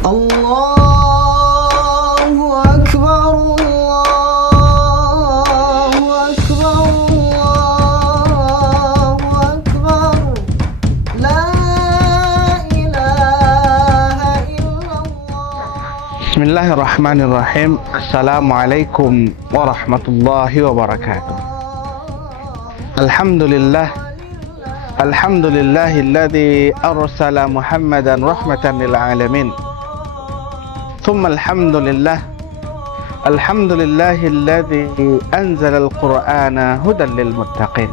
Allahu Akbar, Allahu Akbar, Allahu Akbar, La ilaha illallah. Bismillahirrahmanirrahim. Assalamualaikum warahmatullahi wabarakatuh. Alhamdulillahilladzi arsala Muhammadan rahmatan lil alamin. Thumma alhamdulillahilladzi anzala al-Qur'ana hudan lil muttaqin.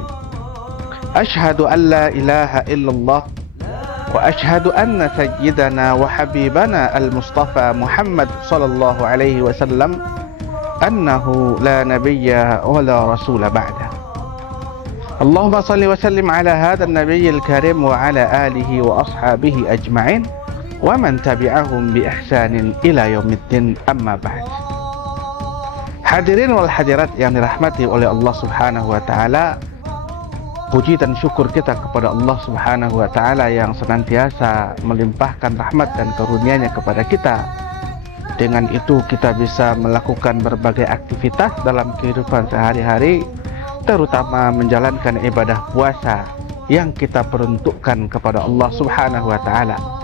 Ashhadu an la ilaha illallah wa ashhadu anna sayyidana wa habibana al-Mustafa Muhammad sallallahu alaihi wasallam annahu la nabiyya wa la rasula ba'da. Allahumma salli wa sallim ala hadha an-nabiyyil karim wa ala alihi wa ashabihi ajma'in wa man tabi'ahum bi ihsanin ila yaumiddin, amma ba'd. Hadirin wal hadirat yang dirahmati oleh Allah Subhanahu wa taala, puji dan syukur kita kepada Allah Subhanahu wa taala yang senantiasa melimpahkan rahmat dan karunia-Nya kepada kita. Dengan itu kita bisa melakukan berbagai aktivitas dalam kehidupan sehari-hari, terutama menjalankan ibadah puasa yang kita peruntukkan kepada Allah Subhanahu wa taala,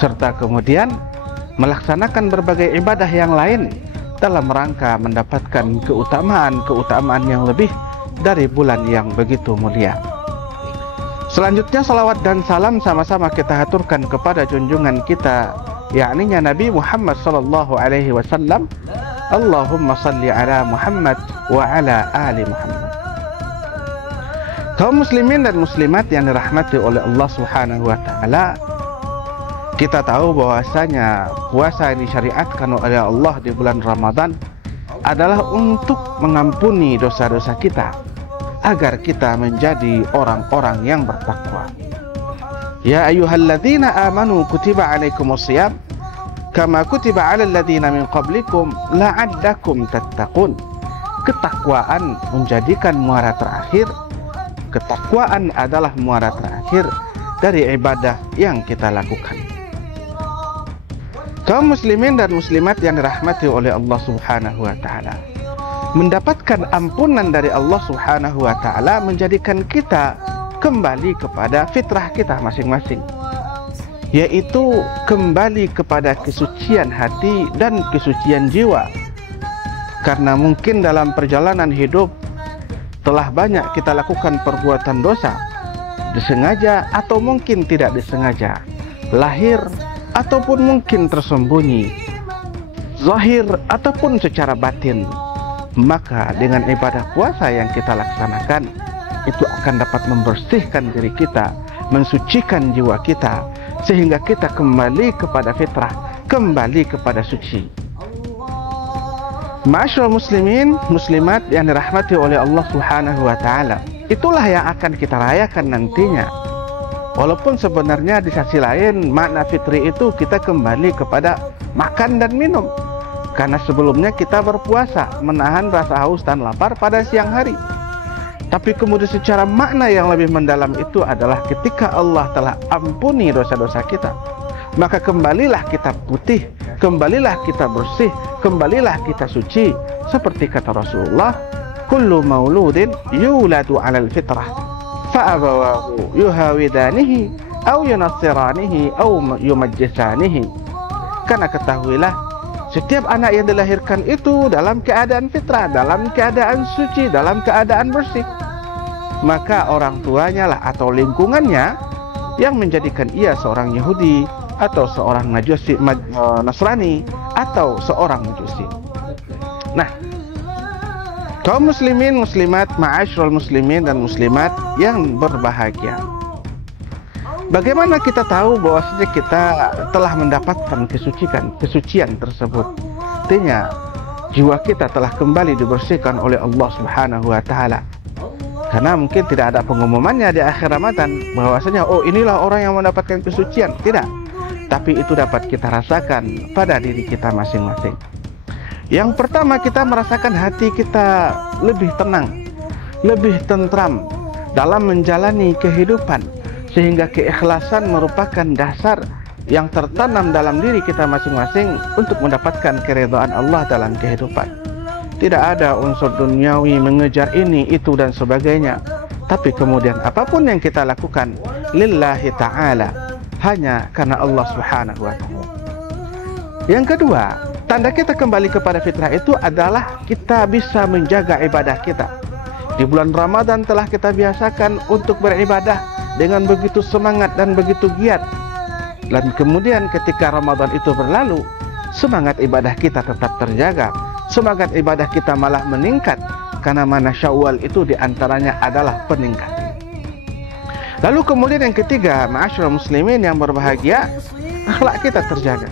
serta kemudian melaksanakan berbagai ibadah yang lain dalam rangka mendapatkan keutamaan yang lebih dari bulan yang begitu mulia. Selanjutnya salawat dan salam sama-sama kita haturkan kepada junjungan kita, yakni Nabi Muhammad sallallahu alaihi wasallam. Allahumma salli ala Muhammad wa ala ali Muhammad. Kaum muslimin dan muslimat yang dirahmati oleh Allah Subhanahu wa taala, kita tahu bahwasanya puasa yang disyariatkan oleh Allah di bulan Ramadan adalah untuk mengampuni dosa-dosa kita, agar kita menjadi orang-orang yang bertakwa. Ya ayyuhalladzina amanu kutiba alaikumusiyam kama kutiba alal ladzina min qablikum la'allakum tattaqun. Ketakwaan menjadikan muara terakhir. Ketakwaan adalah muara terakhir dari ibadah yang kita lakukan. Kaum muslimin dan muslimat yang dirahmati oleh Allah Subhanahu wa taala, mendapatkan ampunan dari Allah Subhanahu wa taala menjadikan kita kembali kepada fitrah kita masing-masing, yaitu kembali kepada kesucian hati dan kesucian jiwa. Karena mungkin dalam perjalanan hidup telah banyak kita lakukan perbuatan dosa, disengaja atau mungkin tidak disengaja, lahir ataupun mungkin tersembunyi, zahir ataupun secara batin. Maka dengan ibadah puasa yang kita laksanakan, itu akan dapat membersihkan diri kita, mensucikan jiwa kita, sehingga kita kembali kepada fitrah, kembali kepada suci. Ma'asyiral muslimin, muslimat yang dirahmati oleh Allah Subhanahu wa taala, itulah yang akan kita rayakan nantinya. Walaupun sebenarnya di sisi lain makna fitri itu kita kembali kepada makan dan minum, karena sebelumnya kita berpuasa menahan rasa haus dan lapar pada siang hari. Tapi kemudian secara makna yang lebih mendalam itu adalah ketika Allah telah ampuni dosa-dosa kita, maka kembalilah kita putih, kembalilah kita bersih, kembalilah kita suci. Seperti kata Rasulullah, kullu mauludin yuladu alal fitrah fa'abawahu yuhawidanihi au yunassiranihi au yumajjisanihi. Karena ketahuilah, setiap anak yang dilahirkan itu dalam keadaan fitrah, dalam keadaan suci, dalam keadaan bersih. Maka orang tuanya lah atau lingkungannya yang menjadikan ia seorang Yahudi atau seorang Nasrani atau seorang Majusi. Nah, kaum muslimin muslimat, ma'asyiral muslimin dan muslimat yang berbahagia, bagaimana kita tahu bahwasanya kita telah mendapatkan kesucian tersebut? Artinya jiwa kita telah kembali dibersihkan oleh Allah Subhanahu wa taala. Karena mungkin tidak ada pengumumannya di akhir Ramadan bahwasanya oh inilah orang yang mendapatkan kesucian, tidak. Tapi itu dapat kita rasakan pada diri kita masing-masing. Yang pertama, kita merasakan hati kita lebih tenang, lebih tentram dalam menjalani kehidupan, sehingga keikhlasan merupakan dasar yang tertanam dalam diri kita masing-masing untuk mendapatkan keridhaan Allah dalam kehidupan. Tidak ada unsur duniawi mengejar ini, itu dan sebagainya. Tapi kemudian apapun yang kita lakukan lillahi ta'ala, hanya karena Allah subhanahu wa ta'ala. Yang kedua, tanda kita kembali kepada fitrah itu adalah kita bisa menjaga ibadah kita. Di bulan Ramadan telah kita biasakan untuk beribadah dengan begitu semangat dan begitu giat. Dan kemudian ketika Ramadan itu berlalu, semangat ibadah kita tetap terjaga. Semangat ibadah kita malah meningkat, karena mana Syawal itu diantaranya adalah peningkatan. Lalu kemudian yang ketiga, ma'asyiral muslimin yang berbahagia, akhlak kita terjaga,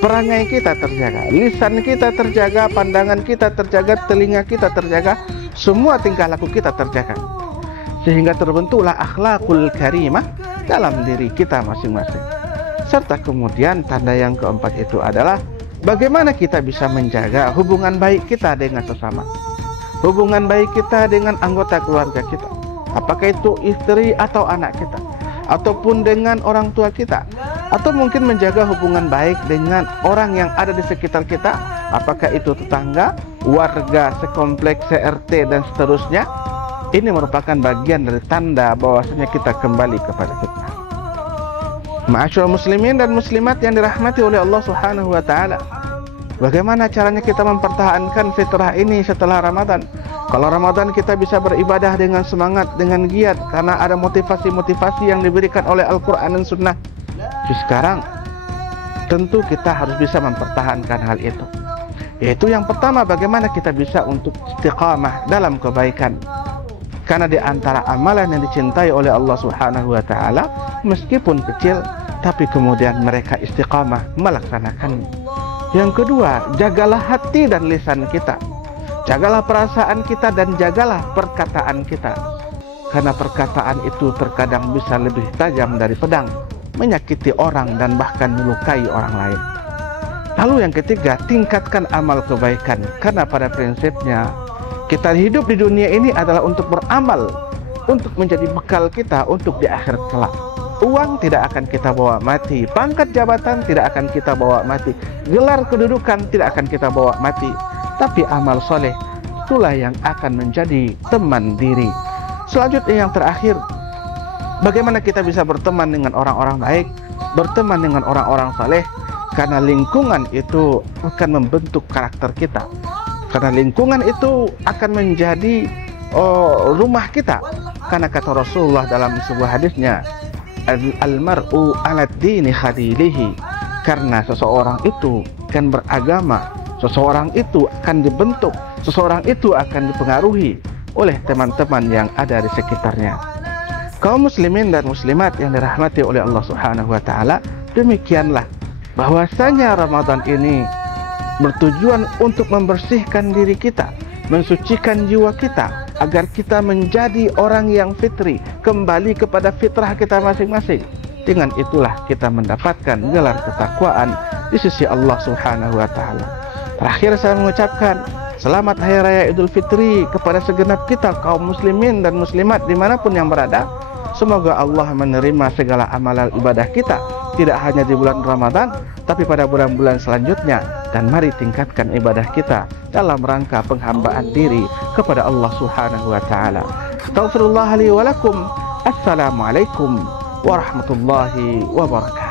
perangai kita terjaga, lisan kita terjaga, pandangan kita terjaga, telinga kita terjaga, semua tingkah laku kita terjaga, sehingga terbentuklah akhlakul karimah dalam diri kita masing-masing. Serta kemudian tanda yang keempat itu adalah bagaimana kita bisa menjaga hubungan baik kita dengan sesama, hubungan baik kita dengan anggota keluarga kita, apakah itu istri atau anak kita, ataupun dengan orang tua kita, atau mungkin menjaga hubungan baik dengan orang yang ada di sekitar kita, apakah itu tetangga, warga sekompleks, se-RT dan seterusnya. Ini merupakan bagian dari tanda bahwasanya kita kembali kepada fitrah. Ma'asyiral muslimin dan muslimat yang dirahmati oleh Allah Subhanahu wa taala. Bagaimana caranya kita mempertahankan fitrah ini setelah Ramadan? Kalau Ramadan kita bisa beribadah dengan semangat, dengan giat, karena ada motivasi-motivasi yang diberikan oleh Al-Quran dan Sunnah. Sekarang tentu kita harus bisa mempertahankan hal itu. Yaitu yang pertama, bagaimana kita bisa untuk istiqamah dalam kebaikan. Karena di antara amalan yang dicintai oleh Allah Subhanahu wa taala, meskipun kecil, tapi kemudian mereka istiqamah melaksanakannya. Yang kedua, jagalah hati dan lisan kita. Jagalah perasaan kita dan jagalah perkataan kita. Karena perkataan itu terkadang bisa lebih tajam dari pedang, menyakiti orang dan bahkan melukai orang lain. Lalu yang ketiga, tingkatkan amal kebaikan. Karena pada prinsipnya kita hidup di dunia ini adalah untuk beramal, untuk menjadi bekal kita untuk di akhirat kelak. Uang tidak akan kita bawa mati, pangkat jabatan tidak akan kita bawa mati, gelar kedudukan tidak akan kita bawa mati, tapi amal soleh itulah yang akan menjadi teman diri. Selanjutnya yang terakhir, bagaimana kita bisa berteman dengan orang-orang baik, berteman dengan orang-orang saleh, karena lingkungan itu akan membentuk karakter kita. Karena lingkungan itu akan menjadi rumah kita. Karena kata Rasulullah dalam sebuah hadisnya, al-mar'u 'ala dini khalilihi. Karena seseorang itu akan beragama, seseorang itu akan dibentuk, seseorang itu akan dipengaruhi oleh teman-teman yang ada di sekitarnya. Kaum muslimin dan muslimat yang dirahmati oleh Allah Subhanahu wa taala, demikianlah bahwasanya Ramadan ini bertujuan untuk membersihkan diri kita, mensucikan jiwa kita, agar kita menjadi orang yang fitri, kembali kepada fitrah kita masing-masing. Dengan itulah kita mendapatkan gelar ketakwaan di sisi Allah Subhanahu wa taala. Terakhir saya mengucapkan selamat Hari Raya Idul Fitri kepada segenap kita kaum muslimin dan muslimat dimanapun yang berada. Semoga Allah menerima segala amalan ibadah kita, tidak hanya di bulan Ramadan, tapi pada bulan-bulan selanjutnya. Dan mari tingkatkan ibadah kita dalam rangka penghambaan diri kepada Allah Subhanahu wa taala. Astaghfirullah li wa lakum. Assalamualaikum warahmatullahi wabarakatuh.